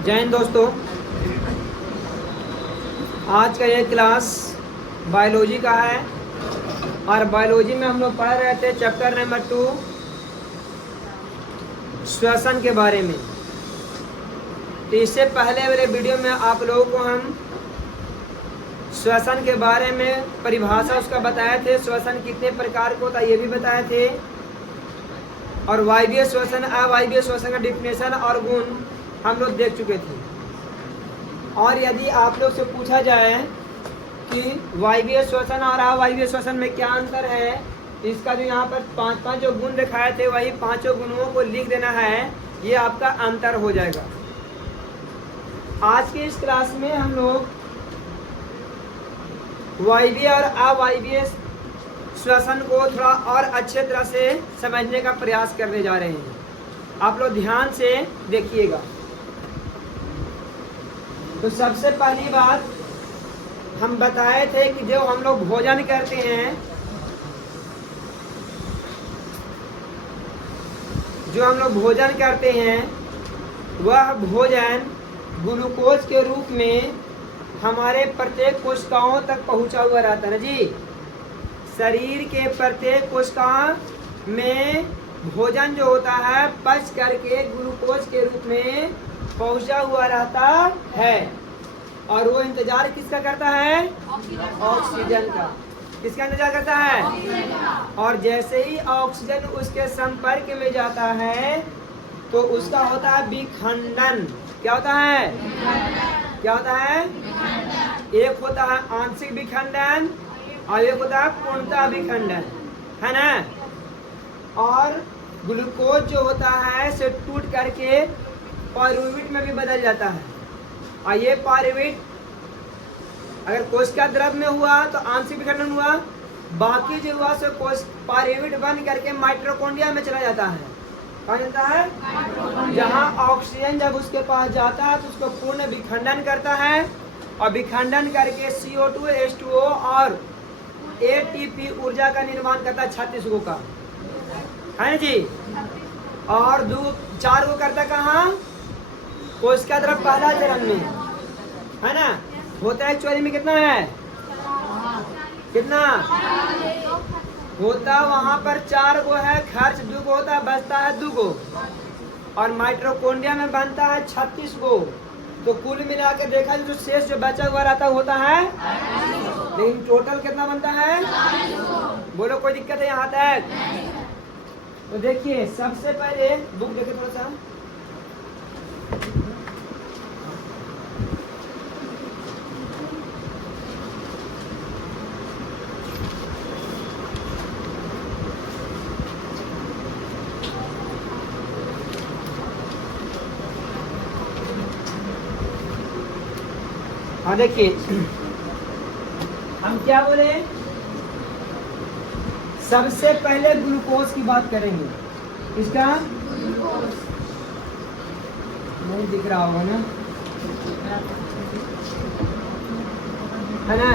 जय हिंद दोस्तों। आज का ये क्लास बायोलॉजी का है और बायोलॉजी में हम लोग पढ़ रहे थे चैप्टर नंबर 2 श्वसन के बारे में। तो इससे पहले वाले वीडियो में आप लोगों को हम श्वसन के बारे में परिभाषा उसका बताए थे, श्वसन कितने प्रकार का होता है ये भी बताए थे, और वायवीय श्वसन अवायवीय श्वसन का डिफिनेशन और गुण हम लोग देख चुके थे। और यदि आप लोग से पूछा जाए कि वायवीय श्वसन और अवायवीय श्वसन में क्या अंतर है, इसका जो यहाँ पर पांच जो गुण दिखाए थे वही पांचों गुणों को लिख देना है, ये आपका अंतर हो जाएगा। आज के इस क्लास में हम लोग वायवीय और अवायवीय श्वसन को थोड़ा और अच्छे तरह से समझने का प्रयास करने जा रहे हैं। आप लोग ध्यान से देखिएगा। तो सबसे पहली बात हम बताए थे कि जो हम लोग भोजन करते हैं, वह भोजन ग्लूकोज के रूप में हमारे प्रत्येक कोशिकाओं तक पहुंचा हुआ रहता है ना जी। शरीर के प्रत्येक कोशिका में भोजन जो होता है पच करके ग्लूकोज के रूप में पहुंचा हुआ रहता है, और वो इंतजार किसका करता है? ऑक्सीजन का। किसका इंतजार करता है? और जैसे ही ऑक्सीजन उसके संपर्क में जाता है तो उसका होता है विखंडन। क्या होता है? क्या होता है? एक होता है आंशिक विखंडन और एक होता है पूर्णतः विखंडन, है ना। और ग्लूकोज जो होता है से टूट करके पायरुवेट में भी बदल जाता है, और ये पायरुवेट अगर कोशिका द्रव में हुआ तो आंशिक विखंडन हुआ, बाकी जो हुआ सो पायरुवेट बन करके माइटोकॉन्ड्रिया में चला जाता है। कहाँ जाता है? जहाँ ऑक्सीजन जब उसके पास जाता है तो उसको पूर्ण विखंडन करता है, और विखंडन करके CO2 H2O और ATP ऊर्जा का निर्माण करता है 36 गो का, है ना जी। और 4 गो करता कहाँ? कोशिका द्रव पहला चरण में, है ना। होता है एक्चुअली में कितना है? कितना होता? वहां पर 4 गो है, खर्च 2 गो होता है, बचता है 2 गो, और माइटोकॉन्ड्रिया में बनता है 36 गो। तो कुल मिला के देखा जो शेष जो बचा हुआ रहता होता है, लेकिन टोटल कितना बनता है? बोलो, कोई दिक्कत है यहाँ तक? तो देखिए सबसे पहले बुक देखिए थोड़ा सा। हाँ देखिए, हम क्या बोले? सबसे पहले ग्लूकोज की बात करेंगे। इसका नहीं दिख रहा होगा ना, है ना।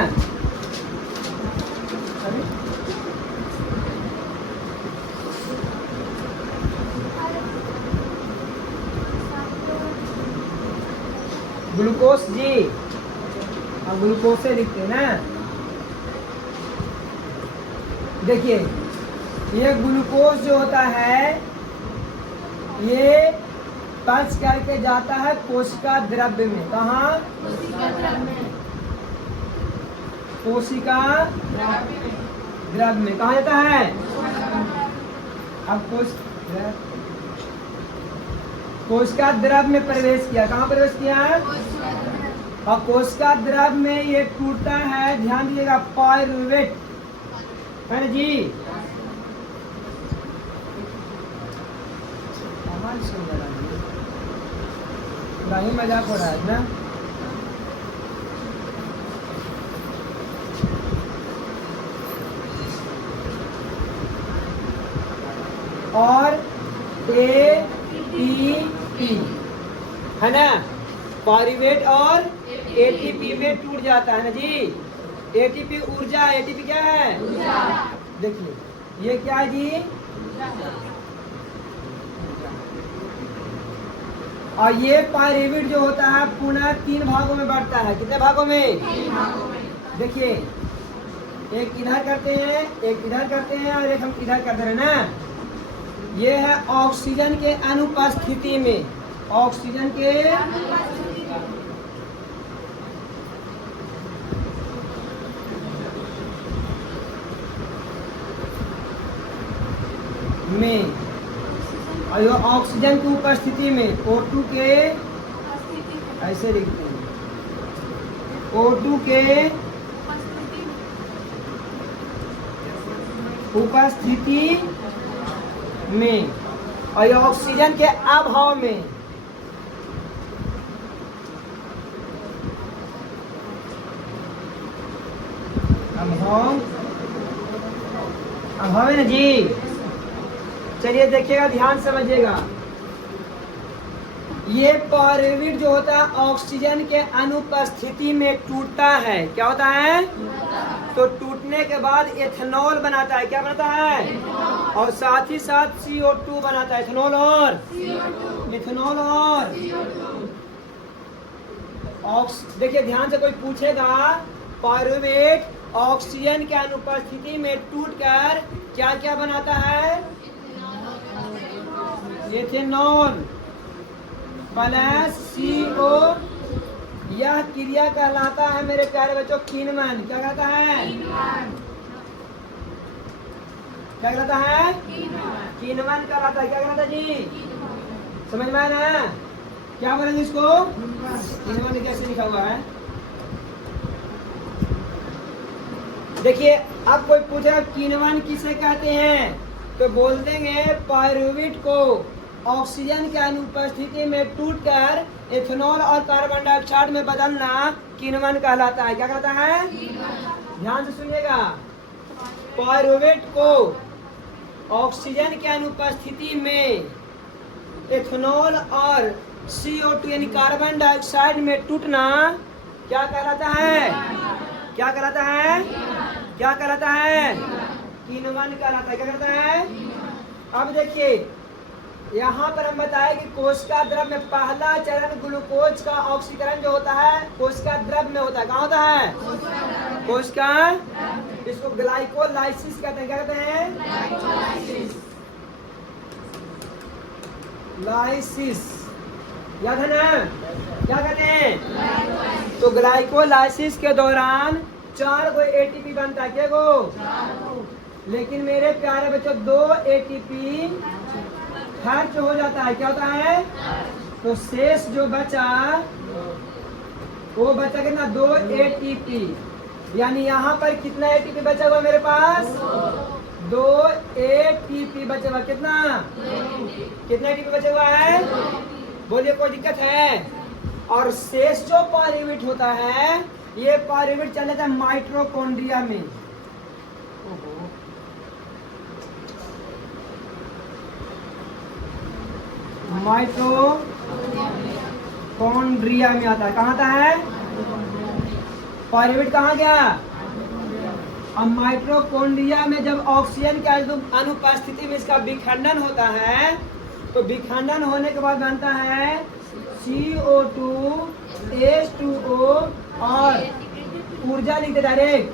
ग्लूकोज जी, अब ग्लूकोज से लिखते हैं ना। देखिए ये ग्लूकोज जो होता है ये पच करके जाता है कोशिका द्रव्य में। कहाँ? कोशिका द्रव्य में। कहाँ जाता है? अब कोशिका द्रव्य में प्रवेश किया। कहाँ प्रवेश किया? और कोशिका द्रव्य में ये टूटता है, ध्यान दीजिएगा, पायरुवेट, है ना जी। नहीं मजाक हो रहा है ना। और ATP, है ना, पायरुवेट और ATP में टूट जाता है ना जी। ATP ऊर्जा, ATP क्या है? देखिए ये क्या है जी? और ये पायरुवेट जो होता है पुनः 3 भागों में बढ़ता है। कितने भागों में? देखिए, एक इधर करते हैं, एक इधर करते हैं और एक हम इधर करते हैं ना। ये है ऑक्सीजन के अनुपस्थिति में, ऑक्सीजन के में, और ऑक्सीजन की उपस्थिति में O2 के, ऐसे लिखते हैं, O2 के उपस्थिति में और ऑक्सीजन के अभाव में अभाव है ना जी। चलिए देखिएगा, ध्यान समझिएगा। ये पायरुवेट जो होता है ऑक्सीजन के अनुपस्थिति में टूटता है। क्या होता है? तो टूटने के बाद एथेनॉल बनाता है। क्या बनाता है? और साथ ही साथ CO2 बनाता है। एथेनॉल और इथेनॉल और देखिए ध्यान से, कोई पूछेगा पायरुवेट ऑक्सीजन के अनुपस्थिति में टूटकर क्या क्या बनाता है? Ethanol plus CO। यह क्रिया कहलाता है मेरे प्यारे बच्चों किन्वन। क्या कहता है? क्या कहलाता है? किन्वन कहलाता है। क्या कहलाता है जी? समझ में आया ना? क्या बोलेंगे इसको? किन्वन कैसे लिखा हुआ है? देखिए, अब कोई पूछेगा किन्वन किसे कहते हैं, तो बोल देंगे पायरुवेट को ऑक्सीजन के अनुपस्थिति में टूटकर एथेनॉल और कार्बन डाइऑक्साइड में बदलना किन्वन कहलाता है। क्या कहता है? ध्यान से सुनिएगा, पायरुवेट को ऑक्सीजन के अनुपस्थिति में एथेनॉल और CO2 यानी कार्बन डाइऑक्साइड में टूटना क्या कहलाता है? क्या कहलाता है? क्या कहलाता है? किन्वन कहलाता है। क्या कहलाता है? अब देखिए, यहाँ पर हम बताए कि कोशिका द्रव में पहला चरण ग्लूकोज का ऑक्सीकरण जो होता है कोशिका द्रव में होता है। कहाँ होता है? कोशिका, इसको ग्लाइकोलाइसिस कहते हैं। क्या कहते हैं? लाइसिस, याद है ना? क्या कहते हैं? तो ग्लाइकोलाइसिस के दौरान 4 गो ATP बनता है। क्या गो? लेकिन मेरे प्यारे बच्चों 2 ATP खर्च हो जाता है। क्या होता है? तो शेष जो बचा वो बचा कितना? 2 ATP। यानी यहाँ पर कितना ATP बचा हुआ मेरे पास? 2 ATP बचा हुआ। कितना? कितना ATP बचा हुआ है? बोलिए, कोई दिक्कत है? और शेष जो पायरुवेट होता है, ये पायरुवेट चल जाता है माइटोकॉन्ड्रिया में। माइटोकॉन्ड्रिया में आता है। कहाँ आता है? पायरुवेट कहाँ गया? अब माइटोकॉन्ड्रिया में जब ऑक्सीजन के अनुपस्थिति में इसका विखंडन होता है, तो विखंडन होने के बाद बनता है CO2 H2O और ऊर्जा लिखते डायरेक्ट।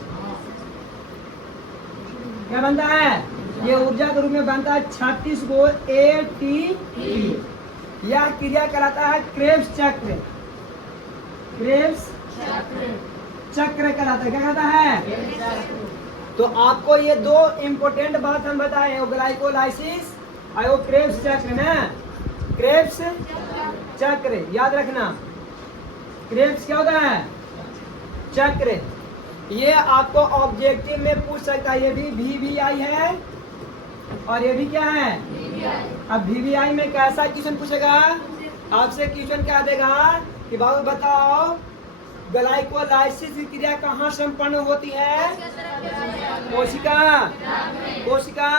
क्या बनता है? ये ऊर्जा के रूप में बनता है 36 गो ATP। यह क्रिया कराता है क्रेब्स चक्र। क्रेब्स चक्र कहलाता है। क्या कहता है? तो आपको ये 2 इम्पोर्टेंट बात हम बताए, वो ग्लाइकोलाइसिस और वो क्रेब्स चक्र ना। क्रेब्स चक्र याद रखना। क्रेब्स क्या होता है? चक्र। ये आपको ऑब्जेक्टिव में पूछ सकता है। ये भी VVI है और ये भी क्या है? अब VVI में कैसा क्वेश्चन पूछेगा? आपसे क्वेश्चन क्या देगा कि बाबू बताओ ग्लाइकोलाइसिस की क्रिया कहाँ संपन्न होती है? कोशिका। कोशिका।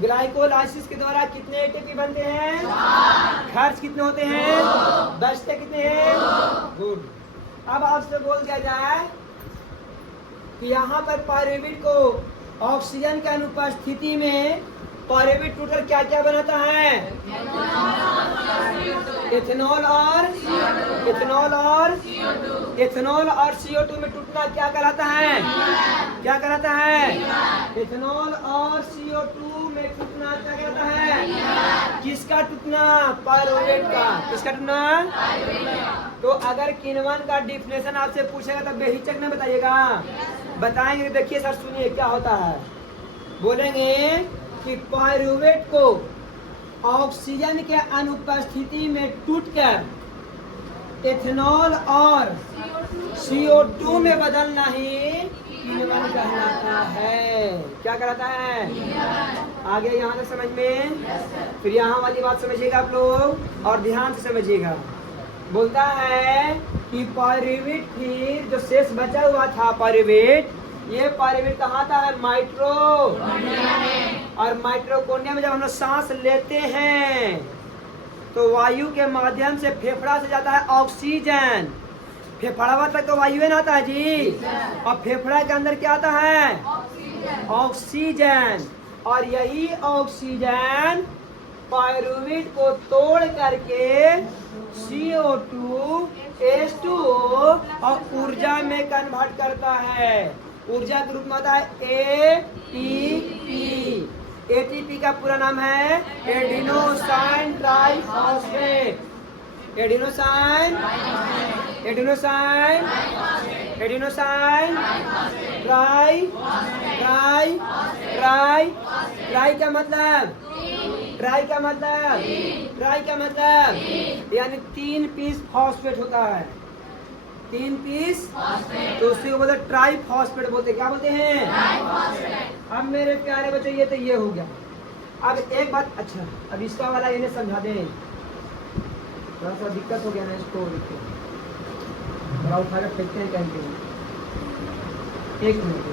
ग्लाइकोलाइसिस के द्वारा कितने ATP बनते हैं? खर्च कितने होते हैं? बचते कितने हैं? गुड। अब आपसे बोल दिया जाए कि यहाँ पर पायरुवेट को ऑक्सीजन के अनुपस्थिति में पायरुवेट टूटकर क्या क्या बनाता है? इथेनॉल और इथेनॉल और CO2 में टूटना क्या कहलाता है? क्या कहलाता है? इथेनॉल और CO2 में टूटना क्या कहलाता है? किसका टूटना? पायरुवेट का। किसका टूटना? तो अगर किण्वन का डिफिनेशन आपसे पूछेगा तो बेहिचक नहीं बताइएगा, बताएंगे। देखिए सर, सुनिए क्या होता है। बोलेंगे कि पायरुवेट को ऑक्सीजन के अनुपस्थिति में टूटकर इथेनॉल और CO2 में बदलना ही किण्वन कहलाता है। क्या कहलाता है? आगे यहाँ तक समझ में? फिर यहाँ वाली बात समझिएगा आप लोग और ध्यान से समझिएगा। बोलता है कि पायरुवेट फिर जो शेष बचा हुआ था पायरुवेट, ये पायरुवेट कहाँ था? है माइट्रो और माइट्रोकोंड्रिया में जब हम लोग सांस लेते हैं तो वायु के माध्यम से फेफड़ा से जाता है ऑक्सीजन। फेफड़ा तक तो वायु ना आता है जी, और फेफड़ा के अंदर क्या आता है? ऑक्सीजन। और यही ऑक्सीजन पायरुवेट को तोड़ करके CO2 H2O और ऊर्जा में कन्वर्ट करता है। ऊर्जा के रूप में आता है ATP। ATP का पूरा नाम है एडिनोसाइन ट्राइफॉस्फेट। एडिनोसाइन ट्राई का मतलब यानी 3 पीस फॉस्फेट होता है। 3 पीस तो उसी को बोलते ट्राई फॉस्फेट बोलते। क्या बोलते हैं? अब मेरे प्यारे बच्चों, ये तो ये हो गया। अब एक बात, अच्छा अब इसका वाला इन्हें समझा दें। थोड़ा सा दिक्कत हो गया ना, इसको थोड़ा उठा कर फेंकते हैं कहीं। एक मिनट,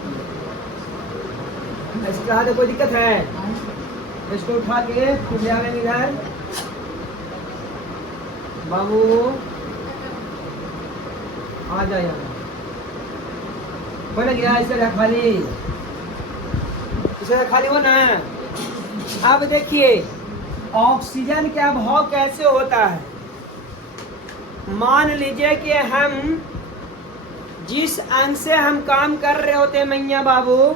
इसके हाथ में कोई दिक्कत है? इसको उठा के फिर ले आवेंगे इधर। बाबू आ जाए यहाँ, बोला गया इसे खाली, इसे खाली हो ना। अब देखिए ऑक्सीजन का अभाव कैसे होता है। मान लीजिए कि हम जिस अंग से हम काम कर रहे होते हैं मैया बाबू,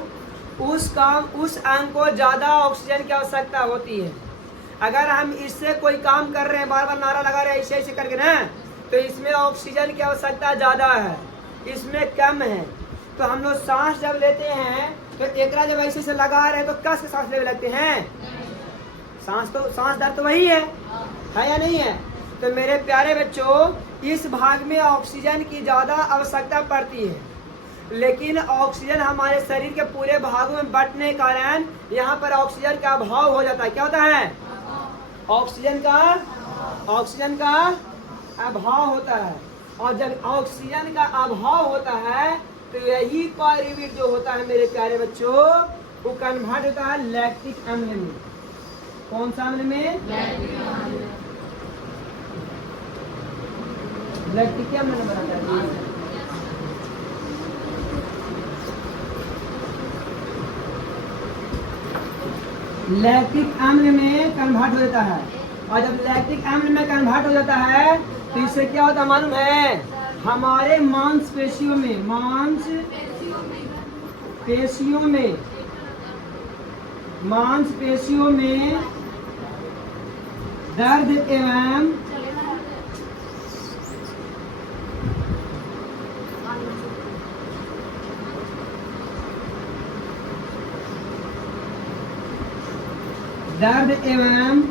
उस अंग को ज़्यादा ऑक्सीजन की आवश्यकता होती है। अगर हम इससे कोई काम कर रहे हैं, बार बार नारा लगा रहे हैं ऐसे ऐसे करके ना, तो इसमें ऑक्सीजन की आवश्यकता ज़्यादा है, इसमें कम है। तो हम लोग सांस जब लेते हैं तो एकरा जब ऐसे से लगा रहे हैं तो कस के सांस लेने लगते हैं। सांस दर तो वही है या नहीं है? तो मेरे प्यारे बच्चों, इस भाग में ऑक्सीजन की ज़्यादा आवश्यकता पड़ती है, लेकिन ऑक्सीजन हमारे शरीर के पूरे भागों में बंटने के कारण यहाँ पर ऑक्सीजन का अभाव हो जाता है। क्या होता है? ऑक्सीजन का अभाव होता है। और जब ऑक्सीजन का अभाव होता है तो यही पायरुवेट जो होता है मेरे प्यारे बच्चों, वो कन्वर्ट होता है लैक्टिक अम्ल में। कौन सा अम्ल में? लैक्टिक अम्ल में बनाता है। लैक्टिक अम्ल में कन्वर्ट हो जाता है। और जब लैक्टिक अम्ल में कन्वर्ट हो जाता है तो इससे क्या होता है मालूम है? हमारे मांसपेशियों में दर्द एवं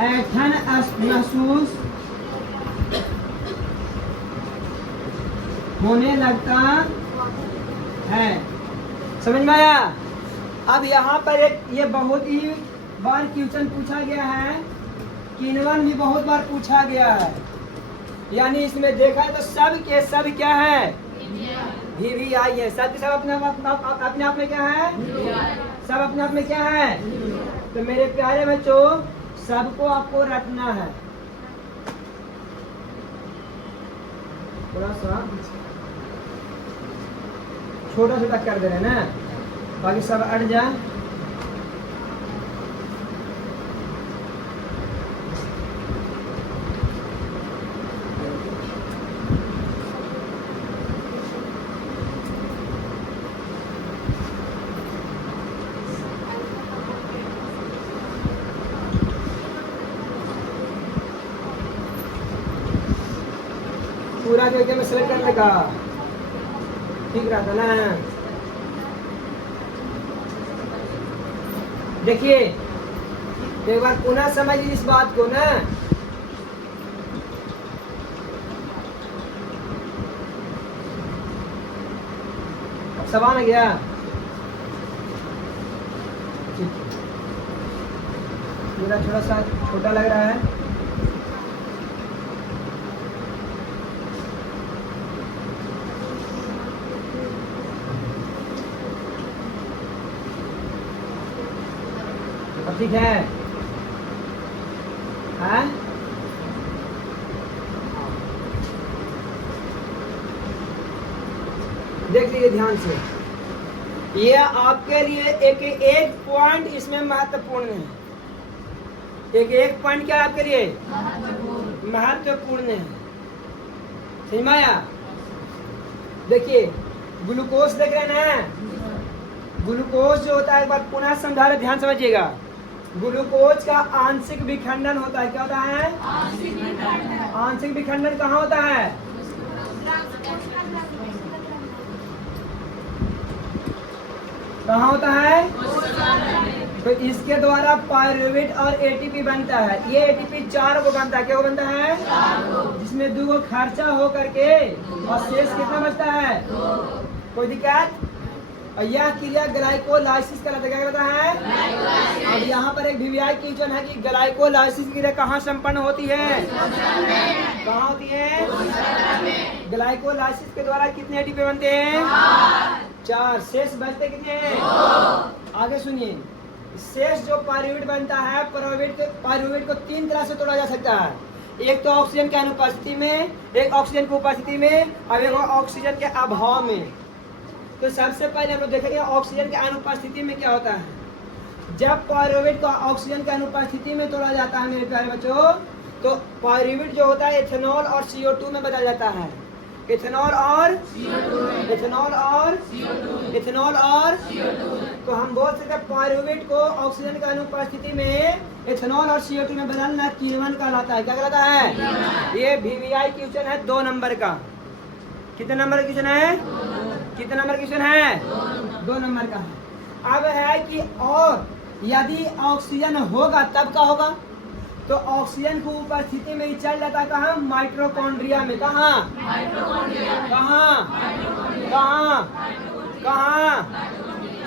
ऐंठन महसूस होने लगता है। समझ में आया? अब यहाँ पर एक ये बहुत ही बार क्वेश्चन पूछा गया है, किण्वन भी बहुत बार पूछा गया है। यानी इसमें देखा है तो सब के सब क्या है? भी आई है। सब के सब अपने आप में क्या है? सब अपने आप में क्या है? तो मेरे प्यारे बच्चों, सबको आपको रखना है। थोड़ा सा छोटा छोटा कर दे रहे ना, बाकी सब अट जाए। पूरा करके मैं सेलेक्ट करने का ठीक रहता ना। देखिए एक बार पुनः समझिए इस बात को ना। सवाल आ गया। मेरा थोड़ा सा छोटा लग रहा है। ठीक है हाँ? देख लीजिए ध्यान से, ये आपके लिए एक पॉइंट इसमें महत्वपूर्ण है। एक पॉइंट क्या आपके लिए महत्वपूर्ण है, समझ में आया? देखिए ग्लूकोज देख रहे हैं ना, ग्लूकोज जो होता है एक बार पुनः समझा रहे, ध्यान समझिएगा। ग्लूकोज का आंशिक विखंडन होता है। क्या होता है? आंशिक विखंडन कहाँ होता है? कहाँ होता है? तो इसके द्वारा पायरुवेट और एटीपी बनता है। ये एटीपी 4 को बनता है। क्या बनता है? जिसमें 2 को खर्चा हो करके और शेष कितना बचता है? कोई दिक्कत? और यह क्रिया ग्लाइकोलाइसिस कहलाता है। क्या कहलाता है? अब यहाँ पर एक वीवीआई क्वेश्चन है कि ग्लाइकोलाइसिस क्रिया कहाँ संपन्न होती है? कहाँ होती है? ग्लाइकोलाइसिस के द्वारा कितने एटीपी बनते हैं? 4। शेष बचते कितने हैं? आगे सुनिए, शेष जो पायरुवेट बनता है, पायरुवेट को 3 तरह से तोड़ा जा सकता है। एक तो ऑक्सीजन की अनुपस्थिति में, एक ऑक्सीजन की उपस्थिति में, और एक ऑक्सीजन के अभाव में। तो सबसे पहले हम लोग देखेंगे ऑक्सीजन की अनुपस्थिति में क्या होता है। जब पायरुवेट को ऑक्सीजन की अनुपस्थिति में तोड़ा जाता है मेरे प्यारे बच्चों, तो पायरुवेट जो होता है इथेनॉल और CO2 में बदल जाता है। इथेनॉल और तो हम बोल सकते हैं पायरुवेट को ऑक्सीजन की अनुपस्थिति में इथेनॉल और CO2 में बदलना किण्वन कहलाता है। क्या कहलाता है? ये वीवीआई क्वेश्चन है 2 नंबर का। कितने नंबर का क्वेश्चन है? कितने नंबर का क्वेश्चन है? 2 नंबर का है। अब है कि और यदि ऑक्सीजन होगा तब क्या होगा? तो ऑक्सीजन की उपस्थिति में ही चल जाता है कहाँ? माइटोकॉन्ड्रिया में। कहाँ? कहाँ?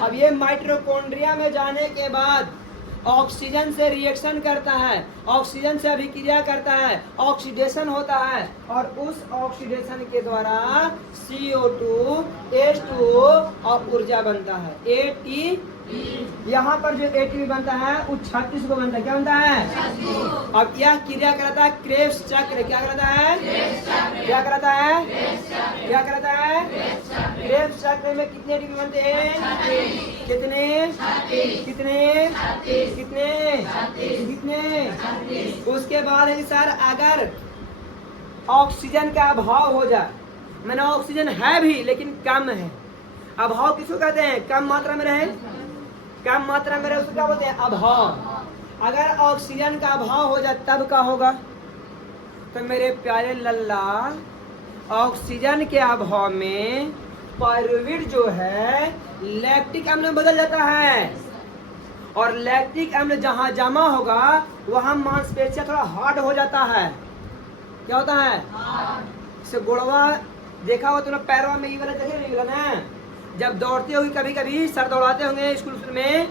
अब ये माइटोकॉन्ड्रिया में जाने के बाद ऑक्सीजन से रिएक्शन करता है, ऑक्सीजन से अभिक्रिया करता है, ऑक्सीडेशन होता है, और उस ऑक्सीडेशन के द्वारा CO2, H2O और ऊर्जा बनता है ATP। यहाँ पर जो ATP बनता है वो 36 को बनता है। क्या बनता है? अब यह क्रिया कराता है क्रेब्स चक्र। क्या कराता है? क्या कराता है? क्या कराता है? क्रेब्स चक्र में कितने ATP बनते हैं? कितने? उसके बाद है सर, अगर ऑक्सीजन का अभाव हो जाए, मैंने ऑक्सीजन है भी लेकिन कम है, अभाव किसको कहते हैं? कम मात्रा में रहे, कम मात्रा में रहे उसको क्या बोलते हैं? अभाव। अगर ऑक्सीजन का अभाव हो जाए तब क्या होगा? तो मेरे प्यारे लल्ला, ऑक्सीजन के अभाव में पायरुवेट जो है लैक्टिक अम्ल में बदल जाता है, और लैक्टिक अम्ल जहाँ जमा होगा वहाँ मांसपेशियाँ थोड़ा हार्ड हो जाता है। क्या होता है? इसे गोड़वा देखा हो तुमने, पैरों में ये वाला देखे नहीं वाला ना, जब दौड़ते होंगे कभी कभी, सर दौड़ाते होंगे स्कूल में,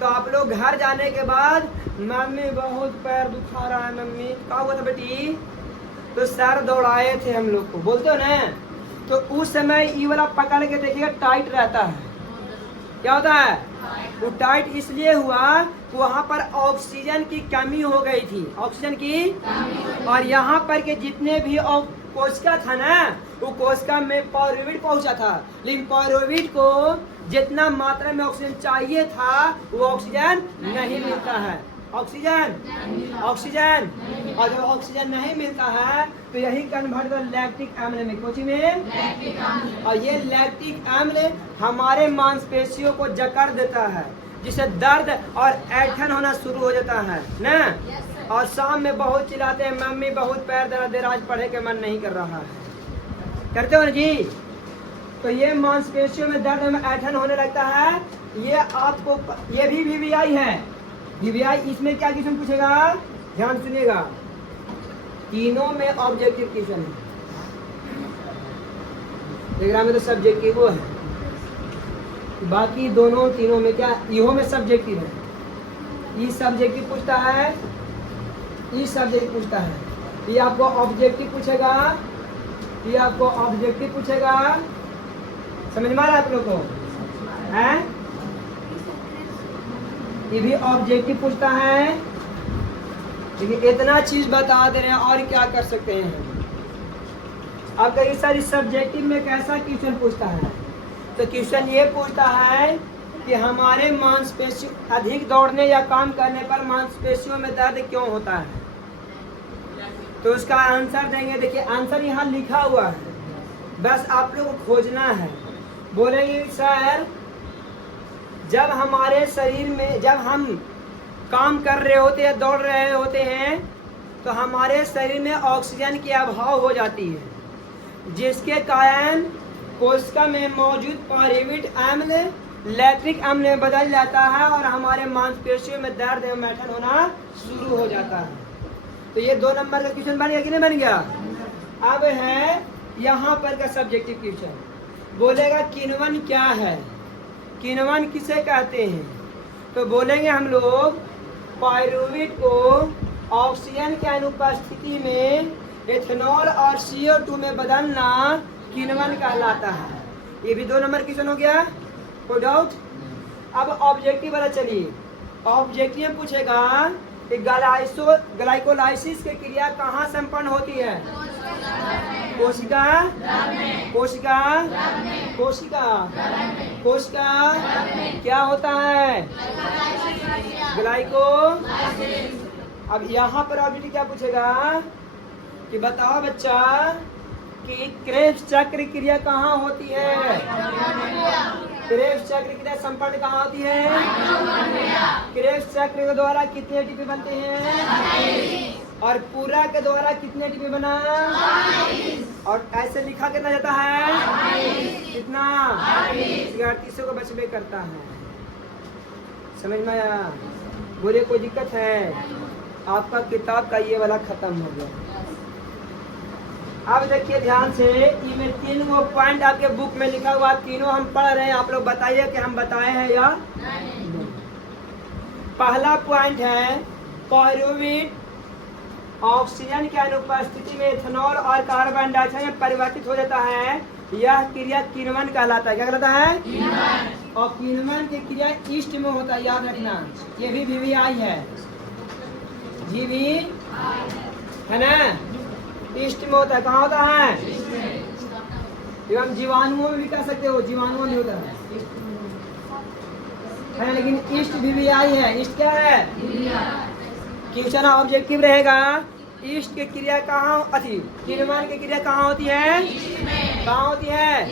तो आप लोग घर जाने के बाद मम्मी बहुत पैर दुखा रहा है, मम्मी क्या हुआ था बेटी? तो सर दौड़ाए थे हम लोग को, बोलते हो ना, तो उस समय ये वाला पकड़ के देखिएगा टाइट रहता है। क्या होता है? वो टाइट इसलिए हुआ कि वहाँ पर ऑक्सीजन की कमी हो गई थी, ऑक्सीजन की, और यहाँ पर के जितने भी कोशिका था ना, वो कोशिका में पायरुवेट पहुंचा था, लेकिन पायरुवेट को जितना मात्रा में ऑक्सीजन चाहिए था वो ऑक्सीजन नहीं मिलता है। ऑक्सीजन और जब ऑक्सीजन नहीं मिलता है तो यही कन्वर्ट लैक्टिक अम्ल में, कोची में, और ये लैक्टिक अम्ल हमारे मांसपेशियों को जकड़ देता है, जिससे दर्द और ऐंठन होना शुरू हो जाता है ना। और शाम में बहुत चिल्लाते हैं, मम्मी बहुत पैर दर्द दे रहा, आज पढ़े के मन नहीं कर रहा है। करते हो ना जी। तो ये मांसपेशियों में दर्द में ऐंठन होने लगता है। ये आपको ये भी वीवीआई है। वीवीआई इसमें क्या क्वेश्चन पूछेगा, ध्यान सुनिएगा। तीनों में ऑब्जेक्टिव क्वेश्चन है, एग्जाम में तो सब्जेक्टिव है, बाकी दोनों तीनों में क्या, इहो में सब्जेक्टिव है। ये सब्जेक्टिव पूछता है, ये सब्जेक्टिव पूछता है, ये आपको ऑब्जेक्टिव पूछेगा, ये आपको ऑब्जेक्टिव पूछेगा। समझ में आ रहा है आप लोग को है? ये भी ऑब्जेक्टिव पूछता है। लेकिन इतना चीज बता दे रहे हैं, और क्या कर सकते हैं। अब कई सारी सब्जेक्टिव में कैसा क्वेश्चन पूछता है, तो क्वेश्चन ये पूछता है कि हमारे मांसपेशियों अधिक दौड़ने या काम करने पर मांसपेशियों में दर्द क्यों होता है। तो उसका आंसर देंगे। देखिए आंसर यहाँ लिखा हुआ है, बस आप लोग को खोजना है। बोलेंगे सर जब हमारे शरीर में, जब हम काम कर रहे होते हैं, दौड़ रहे होते हैं, तो हमारे शरीर में ऑक्सीजन की अभाव हो जाती है, जिसके कारण कोशिका में मौजूद पायरुवेट अम्ल लैक्टिक अम्ल में बदल जाता है और हमारे मांसपेशियों में दर्द एवं ऐंठन होना शुरू हो जाता है। तो ये 2 नंबर का क्वेश्चन बन गया कि नहीं बन गया। अब है यहाँ पर का सब्जेक्टिव क्वेश्चन। बोलेगा किण्वन क्या है, किण्वन किसे कहते हैं। तो बोलेंगे हम लोग पायरुवेट को ऑक्सीजन के अनुपस्थिति में एथेनॉल और CO2 में बदलना किण्वन कहलाता है। ये भी 2 नंबर क्वेश्चन हो गया, कोई डाउट। अब ऑब्जेक्टिव वाला चलिए। ऑब्जेक्टिव पूछेगा कि ग्लाइकोलाइसिस की क्रिया कहाँ संपन्न होती है। कोशिका, कोशिका, कोशिका, कोशिका क्या होता है, ग्लाइको। अब यहाँ पर ऑब्जेक्टिव क्या पूछेगा कि बताओ बच्चा कि क्रेब्स चक्र क्रिया कहाँ होती है। क्रेब्स चक्र क्रिया संपन्न कहाँ होती है। क्रेब्स चक्र के द्वारा कितने एटीपी बनते हैं, और पूरा के द्वारा कितने एटीपी बना, और ऐसे लिखा कितना जाता है, कितना 3800 को बचबे करता है। समझ में आया। बोले कोई दिक्कत है, आपका किताब का ये वाला खत्म हो गया। अब देखिए ध्यान से, इनमें 3 वो पॉइंट आपके बुक में लिखा हुआ, तीनों हम पढ़ रहे हैं, आप लोग बताइए कि हम बताए हैं या नहीं। पहला पॉइंट है पायरुवेट ऑक्सीजन की अनुपस्थिति में इथेनॉल और कार्बन डाइऑक्साइड में परिवर्तित हो जाता है। यह क्रिया किण्वन कहलाता है। क्या कहलाता है, किण्वन। और किण्वन की क्रिया ईस्ट में होता है, याद रखना। ये भी वीवीआई है, जी भी है ना, ईस्ट में होता है। कहाँ होता है, एवं जीवाणुओं में भी कह सकते हो, जीवाणुओं में होता है, लेकिन ईस्ट वीवीआई है। ईस्ट क्या है, क्वेश्चन ऑब्जेक्टिव रहेगा। ईस्ट की क्रिया कहाँ होती, किण्वन की क्रिया कहाँ होती है, कहाँ होती है,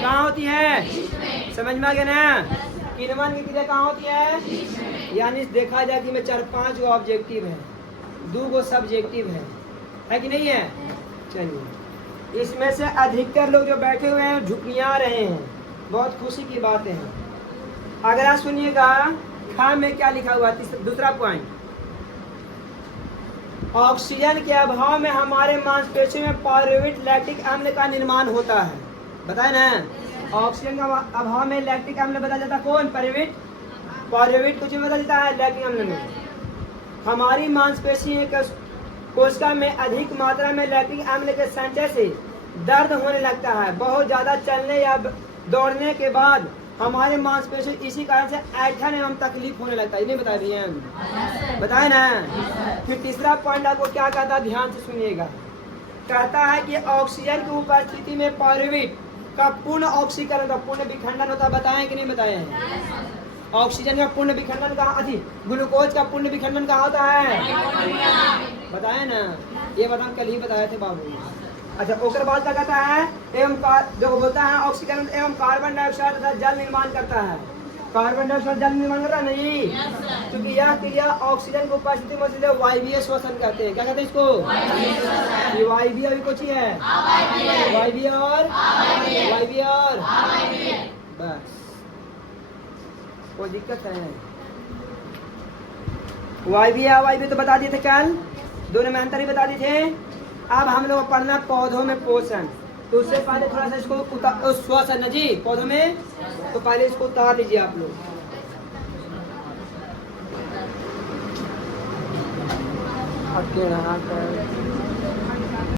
कहाँ होती है। समझ में आ गया ना। किण्वन की क्रिया कहाँ होती है, यानी देखा जाए कि में 4-5 ऑब्जेक्टिव है, 2 सब्जेक्टिव है कि नहीं है। चलिए, इसमें से अधिकतर लोग जो बैठे हुए हैं झुकिया रहे हैं, बहुत खुशी की बात है। अगर आप सुनिएगा खा में क्या लिखा हुआ है, दूसरा पॉइंट, ऑक्सीजन के अभाव में हमारे मांसपेशियों में पायरुवेट लैक्टिक अम्ल का निर्माण होता है। बताए ना, ऑक्सीजन का अभाव में लैक्टिक अम्ल बदल जाता है। कौन, पायरुवेट। पायरुवेट कुछ बदल जाता है लैक्टिक अम्ल में। हमारी मांसपेशी कोशिका में अधिक मात्रा में लैक्टिक अम्ल के संचय से दर्द होने लगता है। बहुत ज्यादा चलने या दौड़ने के बाद हमारे मांसपेशी इसी कारण से ऐंठन एवं तकलीफ होने लगता है। नहीं बताया भैया, बताए ना। फिर तीसरा पॉइंट आपको क्या कहता है, ध्यान से सुनिएगा। कहता है कि ऑक्सीजन की उपस्थिति में पायरुवेट का पूर्ण ऑक्सीकरण, का पूर्ण विखंडन होता है। बताए कि नहीं बताए हैं। ऑक्सीजन का पूर्ण विखंडन कहाँ, ग्लूकोज का पूर्ण विखंडन कहाँ होता है, बताए ना। ये बात हम कल ही बताए थे बाबू। अच्छा, उसके बाद क्या कहता है, एवं जो बोलता है ऑक्सीकरण एवं कार्बन डाइऑक्साइड तथा जल निर्माण करता है। कार्बन डाइऑक्साइड जल निर्माण कर रहा है ना जी। क्योंकि यह क्रिया ऑक्सीजन की उपस्थिति में इसलिए वायवीय श्वसन कहते हैं। क्या कहते हैं इसको? ये वायवीय अभी कुछ ही है, वायवीय और वायवीय और बस, कोई दिक्कत है? वायवीय अवायवीय तो बता दिए थे कल, दोनों में अंतर ही बता दिए थे। अब हम लोग पढ़ना पौधों में पोषण। तो उससे पहले थोड़ा सा इसको श्वसन है जी पौधों में, तो पहले इसको उतार दीजिए आप लोग। अब